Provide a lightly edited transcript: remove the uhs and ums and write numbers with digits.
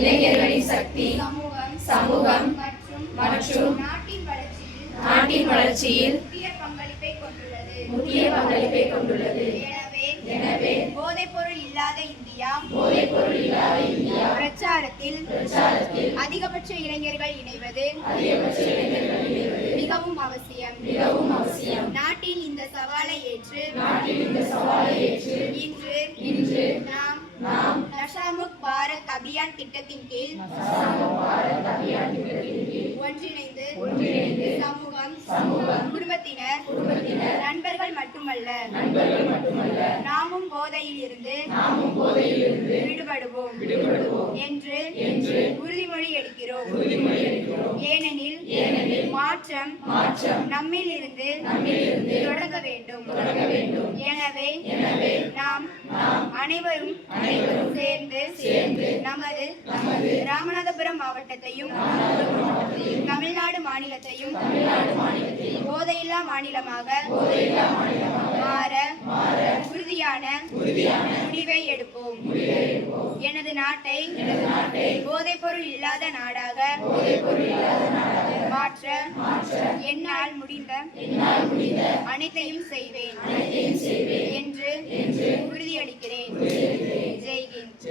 இளைஞர்களின் சக்தி சமூகம் மற்றும் நாட்டின் வளர்ச்சியில் முக்கிய பங்களிப்பை கொண்டுள்ளது. எனவே போதைப்பொருள் இல்லாத இந்தியா பிரச்சாரத்தில் அதிகபட்ச இளைஞர்கள் இணைவது மிகவும் அவசியம். நாட்டின் இந்த சவாலை ஏற்று இன்று நாம் நஷாமுக் பாரத் அபியான் திட்டத்தின் கீழ் ஒன்றிணைந்து சமூகம் குடும்பத்தினர் நண்பர்கள் மட்டுமல்ல நாமும் போதையில் இருந்து விடுபடுவோம் என்று உறுதிமொழி எடுக்கிறோம். ஏனெனில் மாற்றம் நம்மில் இருந்து தொடங்க வேண்டும். எனவே நாம் அனைவரும் சேர்ந்து நமது ராமநாதபுரம் மாவட்டத்தையும் தமிழ்நாடு மாநிலத்தையும் போதையில்லா மாநிலமாக மாற உறுதியான முடிவை எடுப்போம். எனது நாட்டை போதைப்பொருள் இல்லாத நாடாக மாற்ற என்னால் முடிந்த அனைத்தையும் செய்வேன் என்று உறுதியளிக்கிறேன். ஜெய் ஹிந்த்.